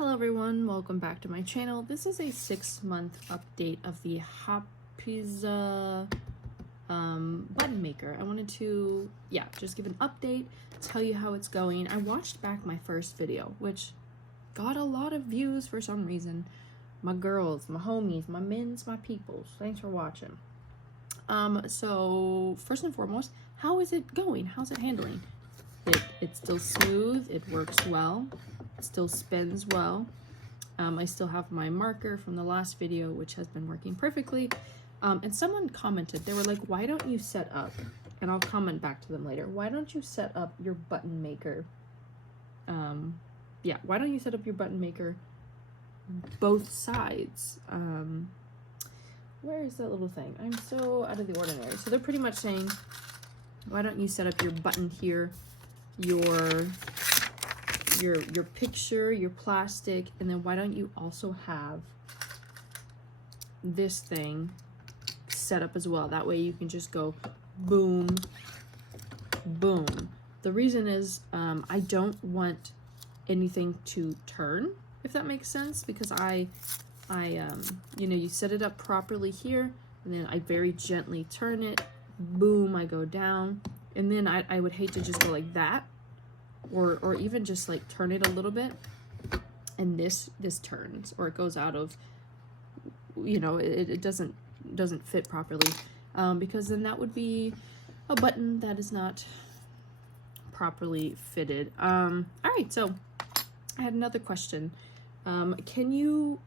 Hello everyone, welcome back to my channel. This is a 6-month update of the Happizza button maker. I wanted to, just give an update, tell you how it's going. I watched back my first video, which got a lot of views for some reason. My girls, my homies, my mins, my peoples, thanks for watching. So first and foremost, how is it going? How's it handling? It's still smooth, it works well. Still spins well. I still have my marker from the last video, which has been working perfectly. And someone commented, they were like, why don't you set up, and I'll comment back to them later, why don't you set up your button maker, why don't you set up your button maker both sides? Where is that little thing? I'm so out of the ordinary. So they're pretty much saying, why don't you set up your button here, your picture, your plastic, and then why don't you also have this thing set up as well? That way you can just go boom, boom. The reason is I don't want anything to turn, if that makes sense, because you set it up properly here, and then I very gently turn it, boom, I go down, and then I would hate to just go like that, or even just like turn it a little bit and this turns, or it goes out of, it doesn't fit properly, because then that would be a button that is not properly fitted. All right, so I had another question. Can you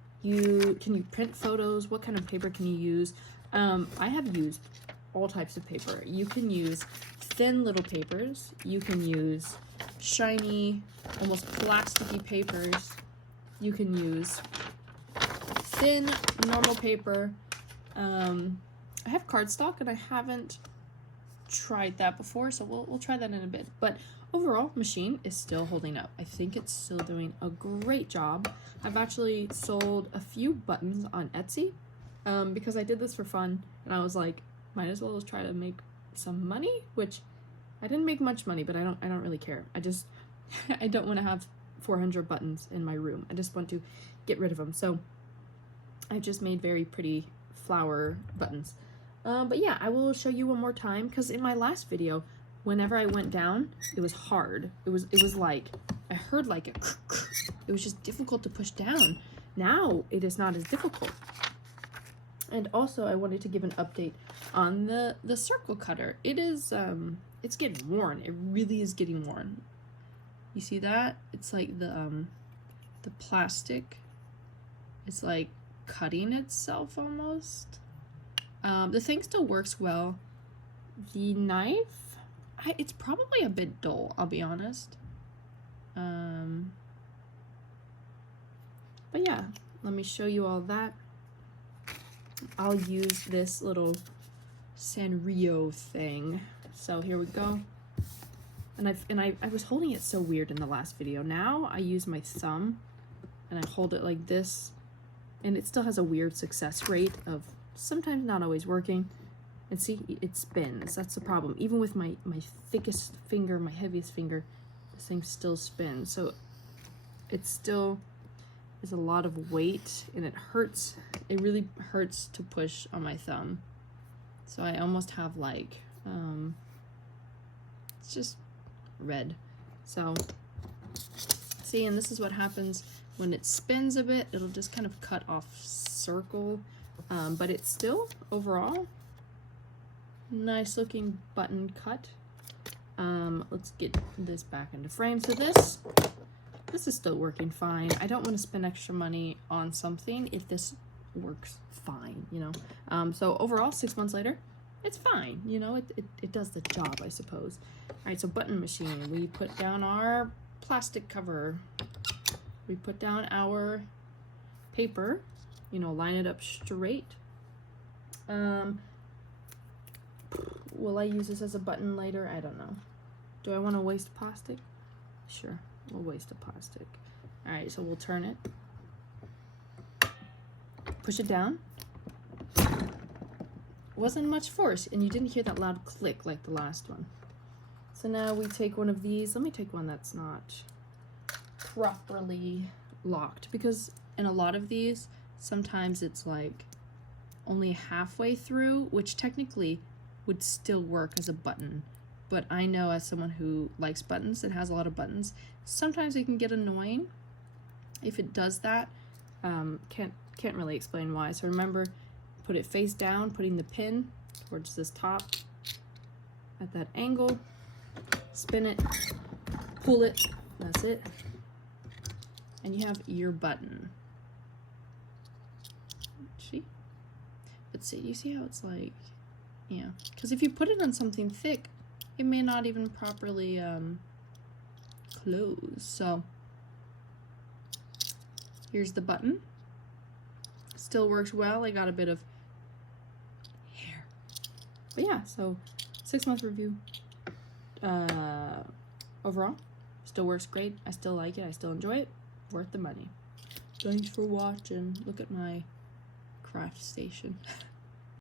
print photos? What kind of paper can you use? I have used all types of paper. You can use thin little papers, you can use shiny, almost plasticky papers, you can use thin, normal paper. I have cardstock and I haven't tried that before, so we'll try that in a bit. But overall, machine is still holding up. I think it's still doing a great job. I've actually sold a few buttons on Etsy because I did this for fun, and I was like, might as well just try to make some money, which I didn't make much money, but I don't really care. I don't want to have 400 buttons in my room. I just want to get rid of them. So I've just made very pretty flower buttons. But yeah, I will show you one more time, because in my last video, whenever I went down, it was hard. It was like, I heard like it was just difficult to push down. Now it is not as difficult. And also I wanted to give an update on the circle cutter. It is, it's getting worn. It really is getting worn. You see that? It's like the plastic, it's like cutting itself almost. The thing still works well. The knife, it's probably a bit dull, I'll be honest. But yeah, let me show you all that. I'll use this little Sanrio thing. So here we go. And I was holding it so weird in the last video. Now I use my thumb and I hold it like this, and it still has a weird success rate of sometimes not always working. And see, it spins. That's the problem. Even with my thickest finger, my heaviest finger, this thing still spins. So it still is a lot of weight, and it hurts. It really hurts to push on my thumb. So I almost have like, it's just red. So see, and this is what happens when it spins a bit. It'll just kind of cut off circle, but it's still overall nice looking button cut. Let's get this back into frame. So this is still working fine. I don't want to spend extra money on something if this works fine, so overall, 6 months later, it's fine, it does the job, I suppose. All right, so button machine, we put down our plastic cover, we put down our paper, line it up straight. Will I use this as a button later? I don't know. Do I want to waste plastic? Sure, we'll waste the plastic. All right, so we'll turn it, push it down. Wasn't much force, and you didn't hear that loud click like the last one. So now we take one of these. Let me take one that's not properly locked, because in a lot of these, sometimes it's like only halfway through, which technically would still work as a button. But I know, as someone who likes buttons and has a lot of buttons, sometimes it can get annoying if it does that. Can't really explain why. So remember, put it face down, putting the pin towards this top at that angle, spin it, pull it, that's it, and you have your button. See? But see, you see how it's like, yeah, because if you put it on something thick, it may not even properly close. So here's the button. Still works well. I got a bit of hair, but yeah, so 6-month review. Overall, still works great. I still like it. I still enjoy it. Worth the money. Thanks for watching. Look at my craft station.